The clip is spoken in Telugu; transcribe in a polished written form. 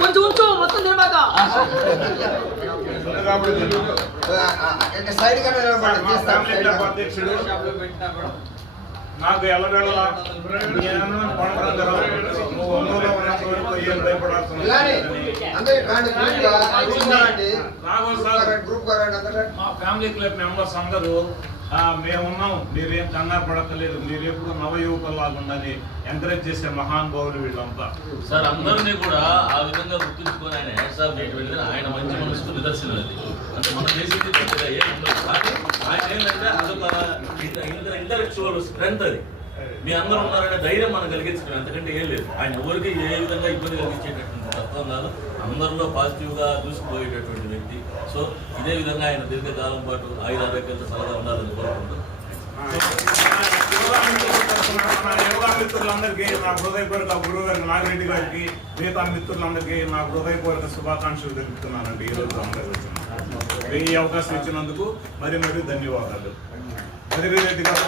కొంచెం ఉంచు మొత్తం తినబాక అధ్యక్షుడు నాకు ఎల్లవేళలా మా ఫ్యామిలీ క్లబ్ మెంబర్స్ అందరూ మేమున్నాం, మీరేం కంగారు పడక్కలేదు, మీరు ఎప్పుడు నవ యువకుల్లాగా ఉందని ఎంకరేజ్ చేసే మహానుభావులు వీళ్ళంతా. సార్ అందరినీ కూడా ఆ విధంగా గుర్తుంచుకొని ఆయన హెడ్ సార్ మీకు వెళ్ళిన ఆయన మంచి మనసుకు నిదర్శనం అది. అంటే మనం చేసేది పెద్దగా ఏం ఉండదు. ఆయన ఏంటంటే అదొక ఇంటలెక్చువల్ స్ట్రెంత్ అది. మీ అందరూ ఉన్నారనే ధైర్యం మనం కలిగించడం అంతకంటే ఏం లేదు. ఆయన ఎవరికి ఏ విధంగా ఇబ్బంది కలిగించేటటువంటి తత్వం కాదు, అందరిలో పాజిటివ్గా దూసుకుపోయేటటువంటి వ్యక్తి. సో ఇదే విధంగా ఆయన దీర్ఘకాలం పాటు ఆయురారోగ్యంతో సలహా ఉండాలని కోరుకుంటూ యోగా మిత్రులందరికీ నా హృదయపూర్వక గురువు గారు నాగిరెడ్డి గారికి, మిగతా మిత్రులందరికీ నా హృదయపూర్వక శుభాకాంక్షలు తెలుపుతున్నానండి. ఈరోజు అందరూ ఈ అవకాశం ఇచ్చినందుకు మరి ధన్యవాదాలు. రెడ్డి గారు